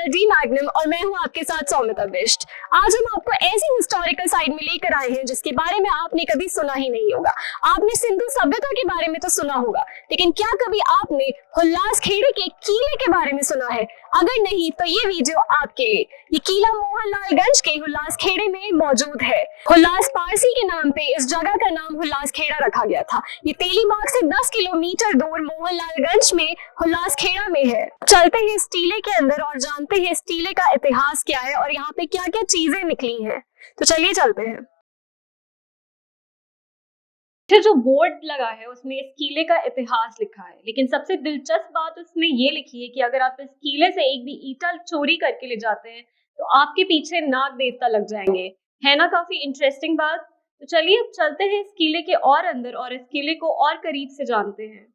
Channel D magnum और मैं हूं आपके साथ सौमिता बिष्ट। आज हम आपको ऐसी हिस्टोरिकल साइट में लेकर आए हैं जिसके बारे में आपने कभी सुना ही नहीं होगा। आपने सिंधु सभ्यता के बारे में तो सुना होगा, लेकिन क्या कभी आपने हुल्लासखेड़े के किले के बारे में सुना है? अगर नहीं तो ये वीडियो आपके लिए। ये किला मोहनलालगंज के हुल्लासखेड़े में मौजूद है। हुल्लास पारसी के नाम पे इस जगह का नाम हुल्लासखेड़ा रखा गया था। ये तेलीबाग से 10 किलोमीटर दूर मोहनलालगंज में हुल्लासखेड़ा में है। चलते हैं इस टीले के अंदर और जानते हैं इस टीले का इतिहास क्या है और यहाँ पे क्या क्या चीजें निकली हैं। तो चलिए चलते हैं। जो बोर्ड लगा है उसमें इस किले का इतिहास लिखा है, लेकिन सबसे दिलचस्प बात उसमें ये लिखी है कि अगर आप इस किले से एक भी ईंटा चोरी करके ले जाते हैं तो आपके पीछे नाग देवता लग जाएंगे। है ना काफी इंटरेस्टिंग बात। तो चलिए अब चलते हैं इस किले के और अंदर और इस किले को और करीब से जानते हैं।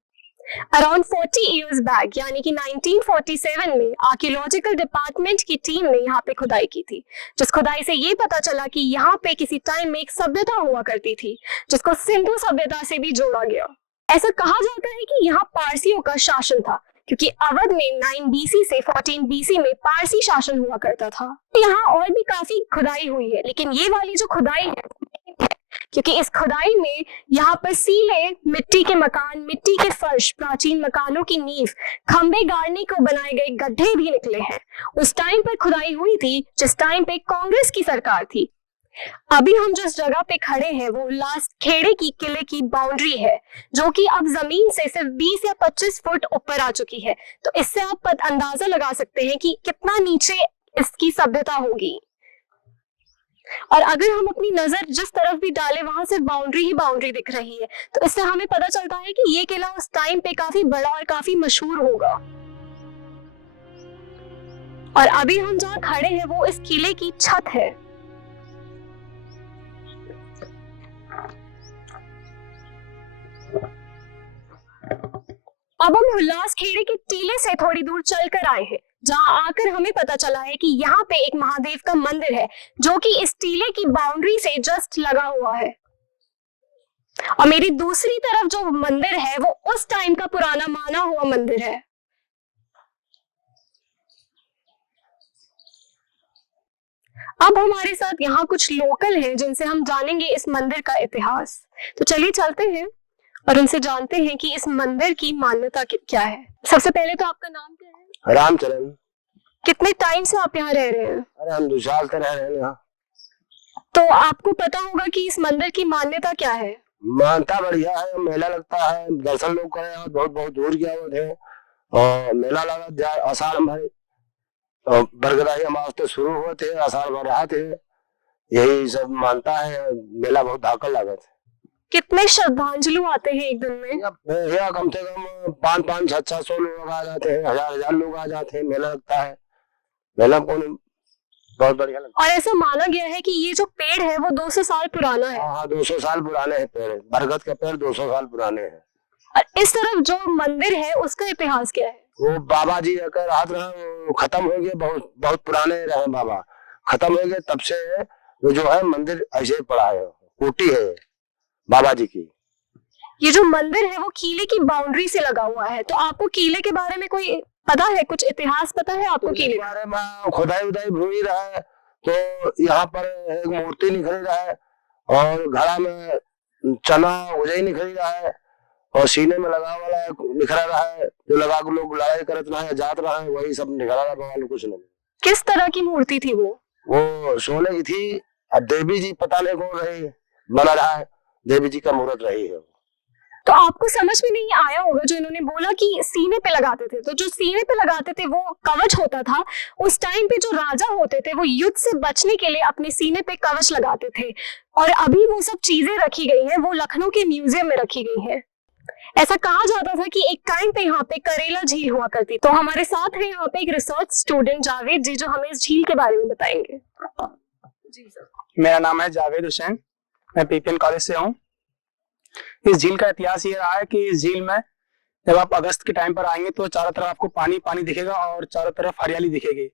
अराउंड 40 years बैक यानी कि 1947 में आर्कियोलॉजिकल डिपार्टमेंट की टीम ने यहाँ पे खुदाई की थी, जिस खुदाई से ये पता चला कि यहाँ पे किसी टाइम में एक सभ्यता हुआ करती थी जिसको सिंधु सभ्यता से भी जोड़ा गया। ऐसा कहा जाता है कि यहाँ पारसियों का शासन था, क्योंकि अवध में 9 BC से 14 BC में पारसी शासन हुआ करता था। यहाँ और भी काफी खुदाई हुई है, लेकिन ये वाली जो खुदाई है क्योंकि इस खुदाई में यहाँ पर सीले, मिट्टी के मकान, मिट्टी के फर्श, प्राचीन मकानों की नींव, खंबे गाड़ने को बनाए गए गड्ढे भी निकले हैं। उस टाइम पर खुदाई हुई थी जिस टाइम पे कांग्रेस की सरकार थी। अभी हम जिस जगह पे खड़े हैं वो हुल्लासखेड़े की किले की बाउंड्री है, जो कि अब जमीन से सिर्फ 20 या 25 फुट ऊपर आ चुकी है। तो इससे आप अंदाजा लगा सकते हैं कि कितना नीचे इसकी सभ्यता होगी। और अगर हम अपनी नजर जिस तरफ भी डालें वहां से बाउंड्री ही बाउंड्री दिख रही है, तो इससे हमें पता चलता है कि ये किला उस टाइम पे काफी बड़ा और काफी मशहूर होगा। और अभी हम जहाँ खड़े हैं वो इस किले की छत है। अब हम हुल्लासखेड़े के टीले से थोड़ी दूर चलकर आए हैं, जहां आकर हमें पता चला है कि यहाँ पे एक महादेव का मंदिर है जो कि इस टीले की बाउंड्री से जस्ट लगा हुआ है। और मेरी दूसरी तरफ जो मंदिर है वो उस टाइम का पुराना माना हुआ मंदिर है। अब हमारे साथ यहाँ कुछ लोकल हैं जिनसे हम जानेंगे इस मंदिर का इतिहास। तो चलिए चलते हैं और उनसे जानते हैं कि इस मंदिर की मान्यता क्या है। सबसे पहले तो आपका नाम क्या है? रामचरण। कितने टाइम से आप यहाँ रह रहे हैं? अरे हम 2 साल से रह रहे हैं यहाँ। तो आपको पता होगा कि इस मंदिर की मान्यता क्या है? मानता बढ़िया है, मेला लगता है, दर्शन लोग करे हैं, बहुत बहुत दूर गए हुए थे और मेला लगा जाए आषाढ़ में। बरगदाई अमावस से शुरू हुए थे, आषाढ़ में रहा थे, यही सब मानता है। मेला बहुत धाकड़ लगा था। कितने श्रद्धांजलु आते हैं एक दिन में? यहाँ कम से कम 500 600 लोग आ जाते हैं, 1000 लोग आ जाते हैं। मेला लगता है, मेला को बहुत बढ़िया लगता है। और ऐसा माना गया है कि ये जो पेड़ है वो 200 साल पुराना है। हाँ, 200 साल पुराने हैं पेड़। बरगद के पेड़ 200 साल पुराने हैं। और इस तरफ जो मंदिर है उसका इतिहास क्या है? वो बाबा जी अगर हाथ रहे, खत्म हो गए, बहुत बहुत पुराने रहे बाबा, खत्म हो गए, तब से वो जो है मंदिर ऐसे पड़ा है, कोठी है बाबा जी की। ये जो मंदिर है वो किले की बाउंड्री से लगा हुआ है। तो आपको किले के बारे में कोई पता है, कुछ इतिहास पता है आपको किले के बारे में? खुदाई उदाई हुई रहा है तो यहाँ पर एक मूर्ति निकल रहा है और घड़ा में चना उजई निकल रहा है और सीने में लगा वाला निखरा रहा है, जो लगा के लोग लड़ाई करत रहा है, जात रहा है, वही सब निखरा रहा है। कुछ नहीं। किस तरह की मूर्ति थी वो सोने की थी। देवी जी पता नहीं कौन रही, बना रहा है, देवी जी का मूर्त रही है। तो आपको समझ में नहीं आया होगा जो इन्होंने बोला कि सीने पे लगाते थे। तो जो सीने पे लगाते थे वो कवच होता था। उस टाइम पे जो राजा होते थे वो युद्ध से बचने के लिए अपने सीने पे कवच लगाते थे। और अभी वो सब चीजें रखी गई हैं, वो लखनऊ के म्यूजियम में रखी गई है। ऐसा कहा जाता था कि एक टाइम पे यहाँ पे करेला झील हुआ करती। तो हमारे साथ है यहाँ पे एक रिसर्च स्टूडेंट जावेद जी, जो हमें इस झील के बारे में बताएंगे। जी सर। मेरा नाम है जावेद हुसैन, मैं पीपीएन कॉलेज से हूँ। इस झील का इतिहास ये रहा है कि इस झील में जब आप अगस्त के टाइम पर आएंगे तो चारों तरफ आपको पानी पानी दिखेगा और चारों तरफ हरियाली दिखेगी।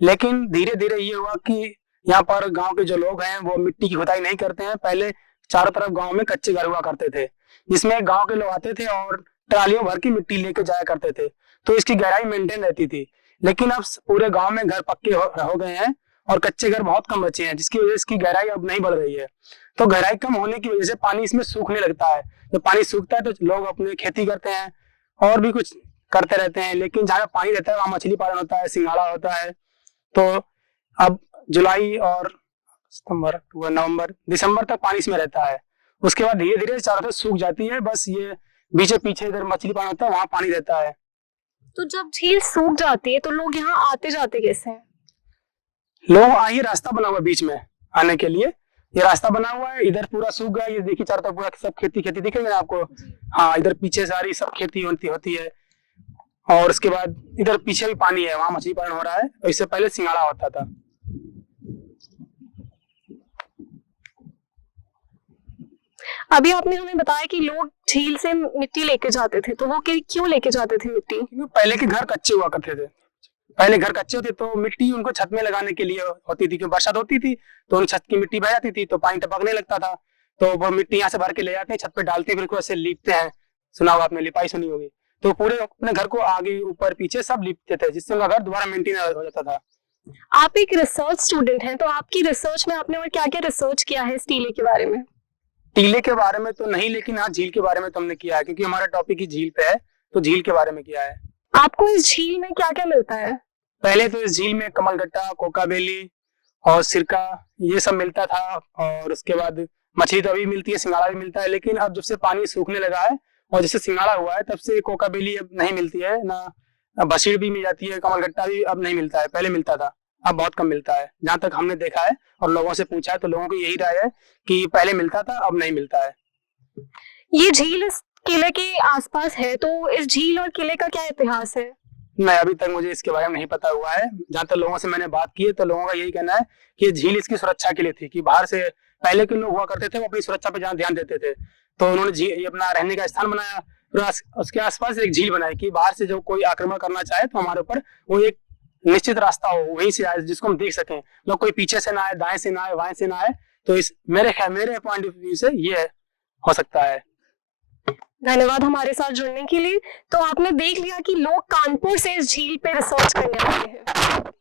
लेकिन धीरे धीरे ये हुआ कि यहाँ पर गांव के जो लोग हैं वो मिट्टी की खुदाई नहीं करते हैं। पहले चारों तरफ गांव में कच्चे घर हुआ करते थे, जिसमें गांव के लोग आते थे और ट्रालियों भर की मिट्टी लेके जाया करते थे, तो इसकी गहराई मेंटेन रहती थी। लेकिन अब पूरे गांव में घर पक्के हो गए हैं और कच्चे घर बहुत कम बचे हैं, जिसकी वजह से इसकी गहराई अब नहीं बढ़ रही है। तो गहराई कम होने की वजह से पानी इसमें सूखने लगता है। जब पानी सूखता है तो लोग अपने खेती करते हैं और भी कुछ करते रहते हैं, लेकिन जहाँ पानी रहता है वहाँ मछली पालन होता है, सिंघाड़ा होता है। तो अब जुलाई और सितंबर, अक्टूबर, नवंबर, दिसंबर तक पानी इसमें रहता है। उसके बाद धीरे धीरे चारों तरफ सूख जाती है। बस ये बीचे पीछे इधर मछली पालन होता है, वहाँ पानी रहता है। तो जब झील सूख जाती है तो लोग यहाँ आते जाते कैसे हैं? लोग ये रास्ता बना हुआ है बीच में आने के लिए, ये रास्ता बना हुआ है। इधर पूरा सूख गया, ये देखिए चारों तरफ पूरा सब खेती दिख रही है आपको। हाँ, इधर पीछे सारी सब खेती होती है और उसके बाद इधर पीछे भी पानी है, वहाँ मछली पालन हो रहा है। और इससे पहले सिंघाड़ा होता था। अभी आपने हमें बताया कि लोग झील से मिट्टी लेके जाते थे, तो वो क्यों लेके जाते थे मिट्टी? क्योंकि पहले के घर कच्चे हुआ करते थे। पहले घर कच्चे होते तो मिट्टी उनको छत में लगाने के लिए होती थी, क्योंकि बरसात होती थी तो उन छत की मिट्टी बह जाती थी, तो पानी टपकने लगता था। तो वो मिट्टी यहाँ से भर के ले जाते हैं, छत पे डालते हैं, फिर उसको ऐसे लीपते हैं। सुना होगा आपने, लिपाई सुनी होगी। तो पूरे अपने घर को आगे ऊपर पीछे सब लीपते थे, जिससे उनका घर दोबारा मेंटेन हो जाता था। आप एक रिसर्च स्टूडेंट हैं, तो आपकी रिसर्च में आपने और क्या क्या रिसर्च किया है इस टीले के बारे में? टीले के बारे में तो नहीं, लेकिन हाँ झील के बारे में तो हमने किया है, क्योंकि हमारा टॉपिक ही झील पे है, तो झील के बारे में किया है। आपको इस झील में क्या क्या मिलता है? पहले तो इस झील में कमलगट्टा, कोकाबेली और सिरका ये सब मिलता था। और उसके बाद मछली तो अभी मिलती है, सिंघाड़ा भी मिलता है। लेकिन अब जब से पानी सूखने लगा है और जैसे सिंघाड़ा हुआ है, तब से कोकाबेली अब नहीं मिलती है ना, बसीड़ भी मिल जाती है, कमलगट्टा भी अब नहीं मिलता है। पहले मिलता था, अब बहुत कम मिलता है। जहाँ तक हमने देखा है और लोगों से पूछा है तो लोगों की यही राय है कि पहले मिलता था, अब नहीं मिलता है। ये झील इस किले के आसपास है, तो इस झील और किले का क्या इतिहास है? नहीं, अभी तक मुझे इसके बारे में नहीं पता हुआ है। जहाँ तक लोगों से मैंने बात की है तो लोगों का यही कहना है कि झील इसकी सुरक्षा के लिए थी, कि बाहर से पहले के लोग हुआ करते थे वो अपनी सुरक्षा पे ध्यान देते थे, तो उन्होंने ये अपना रहने का स्थान बनाया। फिर उसके आसपास एक झील बनाई कि बाहर से जो कोई आक्रमण करना चाहे तो हमारे ऊपर वो एक निश्चित रास्ता हो, वहीं से आए, जिसको हम देख सकें। लोग कोई पीछे से ना आए, दाएं से ना आए, बाएं से ना आए। तो इस मेरे पॉइंट ऑफ व्यू से ये हो सकता है। धन्यवाद हमारे साथ जुड़ने के लिए। तो आपने देख लिया कि लोग कानपुर से इस झील पे रिसर्च करने आए हैं।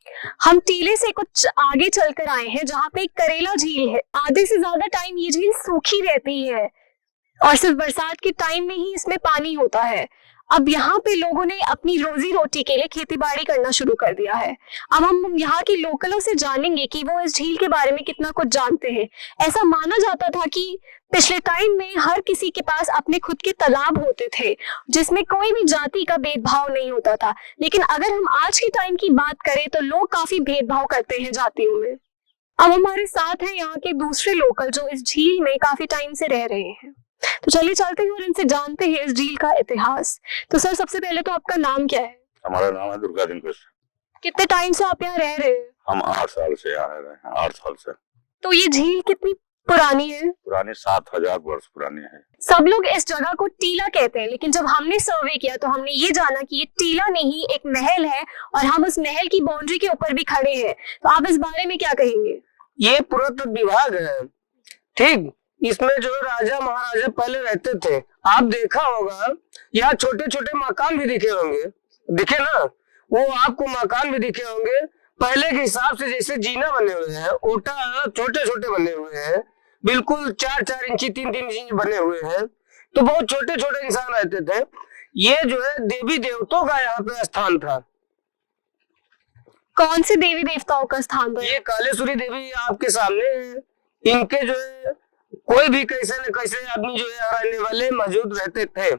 हम टीले से कुछ आगे चलकर आए हैं, जहाँ पे एक करेला झील है। आधे से ज्यादा टाइम ये झील सूखी रहती है और सिर्फ बरसात के टाइम में ही इसमें पानी होता है। अब यहाँ पे लोगों ने अपनी रोजी रोटी के लिए खेती बाड़ी करना शुरू कर दिया है। अब हम यहाँ के लोकलों से जानेंगे कि वो इस झील के बारे में कितना कुछ जानते हैं। ऐसा माना जाता था कि पिछले टाइम में हर किसी के पास अपने खुद के तालाब होते थे, जिसमें कोई भी जाति का भेदभाव नहीं होता था। लेकिन अगर हम आज के टाइम की बात करें तो लोग काफी भेदभाव करते हैं जातियों में। अब हमारे साथ हैं यहाँ के दूसरे लोकल जो इस झील में काफी टाइम से रह रहे हैं। तो चलिए चलते हैं और इनसे जानते हैं इस झील का इतिहास। तो सर, सबसे पहले तो आपका नाम क्या है? हमारा नाम है दुर्गा दिन। कितने टाइम से आप यहाँ रह रहे हैं? हम 8 साल से यहाँ रह रहे हैं, 8 साल से। तो ये झील कितनी पुरानी है? पुरानी 7000 वर्ष पुरानी है। सब लोग इस जगह को टीला कहते हैं, लेकिन जब हमने सर्वे किया तो हमने ये जाना कि ये टीला नहीं, एक महल है और हम उस महल की बाउंड्री के ऊपर भी खड़े हैं। तो आप इस बारे में क्या कहेंगे? ये पुरातत्व विभाग है, ठीक। इसमें जो राजा महाराजा पहले रहते थे, आप देखा होगा यहाँ छोटे छोटे मकान भी दिखे होंगे, दिखे ना, वो आपको मकान भी दिखे होंगे। पहले के हिसाब से जैसे जीना बने हुए हैं, ओटा छोटे छोटे बने हुए हैं, बिल्कुल 4-4 इंची 3-3 इंची बने हुए हैं। तो बहुत छोटे छोटे इंसान रहते थे। ये जो है देवी देवताओं का यहाँ पे स्थान था। कौन से देवी देवताओं का स्थान था? ये कालेश्वरी देवी आपके सामने है। इनके जो है कोई भी कैसे न कैसे आदमी जो है रहने वाले मौजूद रहते थे,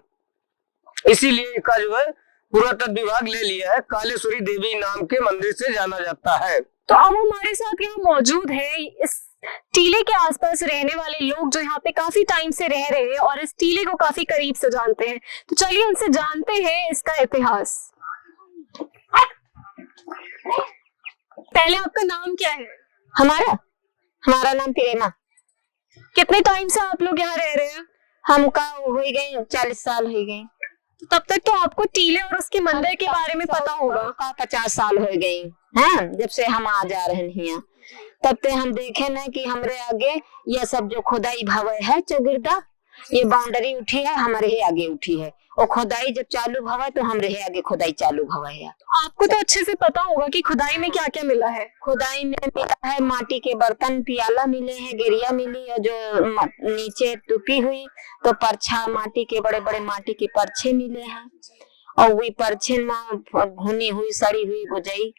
इसीलिए इसका जो है पुरातत्व विभाग ले लिया है। कालेश्वरी देवी नाम के मंदिर से जाना जाता है। तो अब हमारे साथ यहाँ मौजूद है इस टीले के आसपास रहने वाले लोग जो यहाँ पे काफी टाइम से रह रहे हैं और इस टीले को काफी करीब से जानते हैं। तो चलिए उनसे जानते हैं इसका इतिहास। पहले आपका नाम क्या है? हमारा नाम प्रेमा। कितने टाइम से आप लोग यहाँ रह रहे हैं? हमका हो गए 40 साल हो गए। तो तब तक तो आपको टीले और उसके मंदिर के बारे में पता होगा। 50 साल हो गए हैं जब से हम आ जा रहे हैं। तब ते हम देखे ना कि हमरे आगे ये सब जो खुदाई भवे है चौगिरदा, ये बाउंड्री उठी है, हमारे ही आगे उठी है। वो खुदाई जब चालू भवा तो हमरे है आगे खुदाई चालू भवा है। आपको तो अच्छे से पता होगा कि खुदाई में क्या क्या मिला है। खुदाई में मिला है माटी के बर्तन पियाला मिले हैं, गिरिया मिली है जो नीचे टूपी हुई, तो परछा माटी के बड़े बड़े माटी के परछे मिले हैं, और वही परछे में घुनी हुई सड़ी हुई गुजई,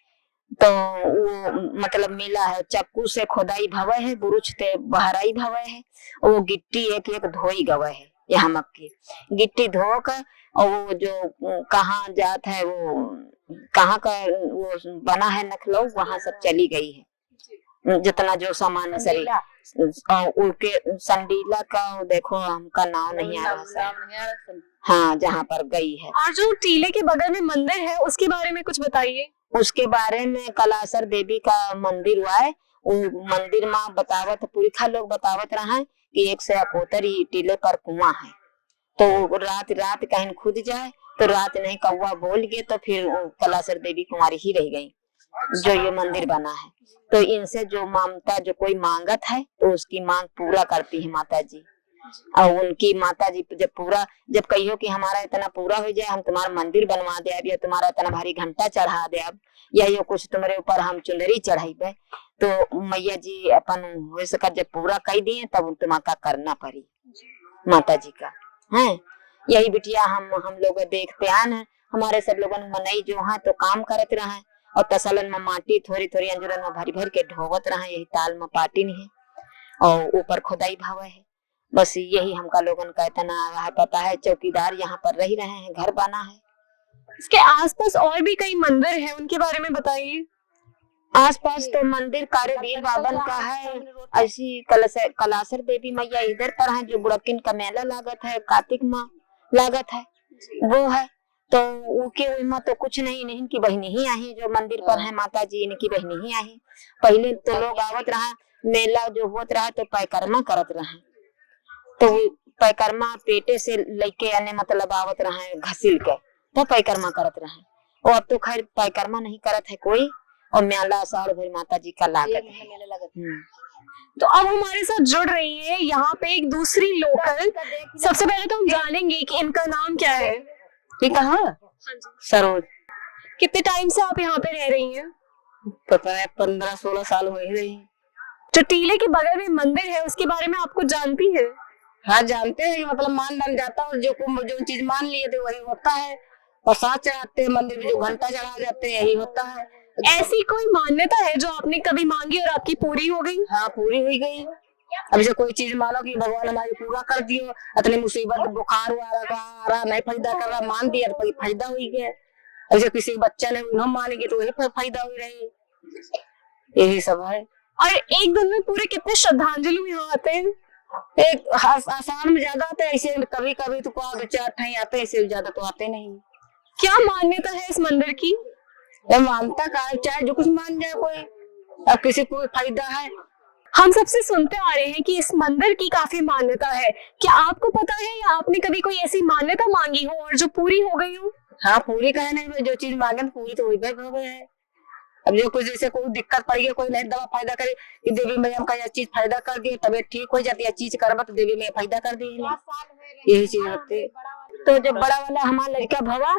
तो वो मतलब मिला है। चक्कू से खुदाई भवे है, बुरुच से बहराई भवे है, वो गिट्टी एक एक धोई गवे है। यहाँ मक्की गिट्टी धो कर, और वो जो कहाँ जात है वो कहाँ का वो बना है नखलऊ, वहां सब चली गई है जितना जो सामान सरी, और उनके संडीला का देखो हमका नाम नहीं आ रहा सर। हाँ, जहाँ पर गई है। और जो टीले के बगल में मंदिर है उसके बारे में कुछ बताइए। उसके बारे में कलासर देवी का मंदिर हुआ है। वो मंदिर में बतावत पुरखा लोग बतावत रहा कि एक से अकोतर ही टीले पर कुआं है, तो रात रात कहीं खुद जाए तो रात नहीं कौवा बोल गए, तो फिर कलासर देवी कुंवारी ही रह गई जो ये मंदिर बना है। तो इनसे जो ममता जो कोई मांगत है तो उसकी मांग पूरा करती है माता जी। और उनकी माता जी जब कहियो कि हमारा इतना पूरा हो जाए, हम तुम्हारा मंदिर बनवा दे, या तुम्हारा इतना भारी घंटा चढ़ा दे, या यो कुछ तुम्हारे ऊपर हम चुनरी चढ़ाइबे, तो मैया जी अपन हो सका जब पूरा कर दिए तब तुम्हारा करना पड़ी माता जी का है। यही बिटिया हम लोग देखते आन है, हमारे सब लोगन मनई जो है तो काम करत रहे, और तसलन में माटी थोड़ी थोड़ी अंजुरन में भरी भर के ढोवत रहे, यही ताल में पाटी नहीं है, और ऊपर खुदाई भावे है। बस यही हमका लोगन का इतना पता है। चौकीदार यहाँ पर रह रहे हैं, घर बना है। इसके आसपास और भी कई मंदिर हैं, उनके बारे में बताइए। आसपास तो मंदिर कारेवीर बाबन का है, ऐसी कलासर देवी मैया इधर पर है, जो बुड़किन का मेला लागत है, कार्तिक माह लागत है वो है। तो उनके में तो कुछ नहीं, इनकी बहनी ही आई जो मंदिर पर है माता जी, इनकी बहनी ही आई। पहले तो लोग आवत रहा, मेला जो होत रहा तो पैकर्मा करत रहा, तो पैकर्मा पेटे से लेके आने मतलब आवत रहे घसील के, तो पैकर्मा करत रहे। और अब तो खैर पैकर्मा नहीं करत है कोई, और मेला साल भर माता जी का लागत है। तो अब हमारे साथ जुड़ रही है यहाँ पे एक दूसरी लोकल। सबसे पहले तो हम जानेंगे कि इनका नाम क्या है। ठीक है, सरोज। कितने टाइम से आप यहाँ पे रह रही हैं? पता है 15-16 साल हो ही रही। जो टीले के बगल में मंदिर है उसके बारे में आपको जानती है? हाँ, जानते हैं, मतलब मान बन जाता है, जो चीज मान लिए थे वही होता है। प्रसाद चढ़ाते हैं मंदिर में, जो घंटा चढ़ा जाते हैं यही होता है। ऐसी कोई मान्यता है जो आपने कभी मांगी और आपकी पूरी हो गई? हाँ, पूरी हुई गई। अब जो कोई चीज मानो कि भगवान हमारी पूरा कर दियो, इतनी मुसीबत बुखार आ रहा नहीं फायदा कर रहा, मान दिया तो फायदा हुई गया। अब जो किसी बच्चा ने उन्होंने मानेंगे तो वही फायदा हुई रही, यही सब है। और एक दिन में पूरे कितने श्रद्धांजलि यहाँ आते हैं? एक आसाम में ज्यादा आते हैं, ऐसे कभी कभी तो 2-4 ठाई आते हैं, इससे ज्यादा तो आते नहीं। क्या मान्यता है इस मंदिर की? मानता का चाहे जो कुछ मान जाए कोई, अब किसी को फायदा है। हम सबसे सुनते आ रहे हैं कि इस मंदिर की काफी मान्यता है। क्या आपको पता है या आपने कभी कोई ऐसी मान्यता मांगी हो और जो पूरी हो गई हो? हाँ, पूरी कहे नहीं, जो चीज मांगे पूरी तो वही हो गई है। अब जो कुछ जैसे कोई दिक्कत पड़ गई, कोई नहीं दवा फायदा करे कि देवी मैया का यह चीज फायदा कर दी, तबीयत ठीक हो जाती है, चीज करबा तो देवी मैया फायदा कर दी, यही चीज होती है। तो जब बड़ा वाला हमारा लड़का भवा,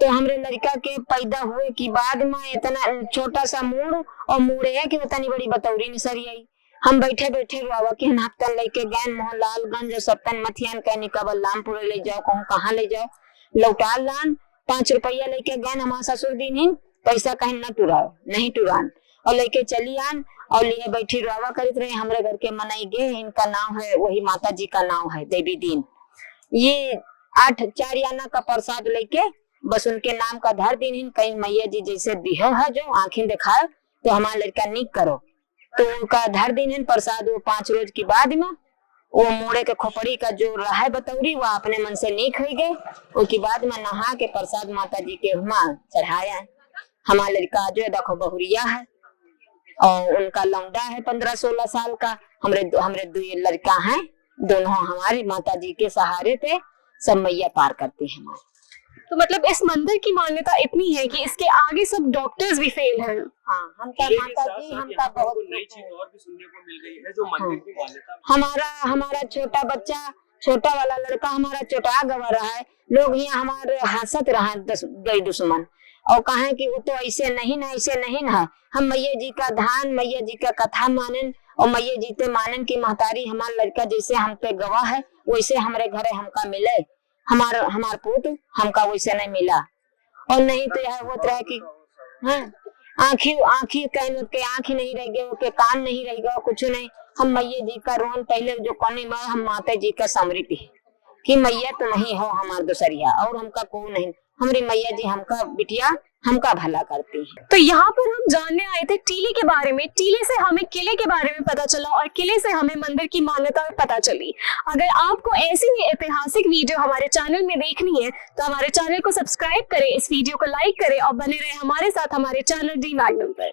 तो हमरे लड़का के पैदा हुए की बाद में इतना छोटा सा मूड, और मूड है कि उतनी बड़ी बतौरी निसरी आई। हम बैठे बैठे बाबा के हफ्तन लेके गए मोहनलालगंज, सत्तन मथियान कहनी कबल लामपुर ले जाओ, कहूँ कहाँ ले जाओ, लौटा लान 5 रुपया लेके गए। हमारा ससुर दिन ही पैसा कहीं न टुराओ, नहीं टुरान, और लेके चली आन, और लिए बैठी रवा करित रहे। हमारे घर के मनई गे, इनका नाम है, वही माता जी का नाम है देवी दीन। ये 8 आना का प्रसाद लेके बस उनके नाम का धर दिन, कहीं मैया जी जैसे दिहो है जो आंखें दिखाए तो हमारा लड़का निक करो, तो उनका धर दिन प्रसाद। वो 5 रोज के बाद में वो मोड़े के खोपड़ी का जो रहा बतौरी वो अपने मन से नीक हो गए। उसके बाद में नहा के प्रसाद माता जी के हुआ चढ़ाया। हमारा लड़का जो देखो बहुरिया है, और उनका लौंडा है 15-16 साल का। हमरे 2 लड़का हैं, दोनों हमारी माता जी के सहारे पे सब मैया पार करते हैं हमारे। तो मतलब इस मंदिर की मान्यता इतनी है कि इसके आगे सब डॉक्टर्स भी फेल हैं। हाँ, हमका माता जी हमका बहुत नई चीज और भी सुनने को मिल गई है जो मंदिर की मान्यता। हमारा छोटा बच्चा छोटा वाला लड़का हमारा चोटा गवा रहा है, लोग यहाँ हमारे हंसत रहा गई दुश्मन और कहे कि वो तो ऐसे नहीं ना, ऐसे नहीं ना। हम मैया जी का धान, मैया जी का कथा मानन और मैया जी ते मानन की महतारी हमारा लड़का जैसे हम पे गवाह है वैसे हमारे घरे हमका मिले, हमार पुत्र हमका वैसे नहीं मिला। और नहीं तो यह वो तरह की आँखी कहने के आँख ही नहीं रह गए, के कान नहीं रह गया, कुछ नहीं। हम मैया जी का रोन पहले जो कोने में हम माता जी का समृति कि मैया तो नहीं हो हमार दूसरिया और हमका को नहीं, हमारी मैया जी हमका बिटिया हमका भला करती है। तो यहाँ पर हम जानने आए थे टीले के बारे में, टीले से हमें किले के बारे में पता चला और किले से हमें मंदिर की मान्यता पता चली। अगर आपको ऐसी ही ऐतिहासिक वीडियो हमारे चैनल में देखनी है तो हमारे चैनल को सब्सक्राइब करें, इस वीडियो को लाइक करें और बने रहे हमारे साथ हमारे चैनल डी मैग्नम पर।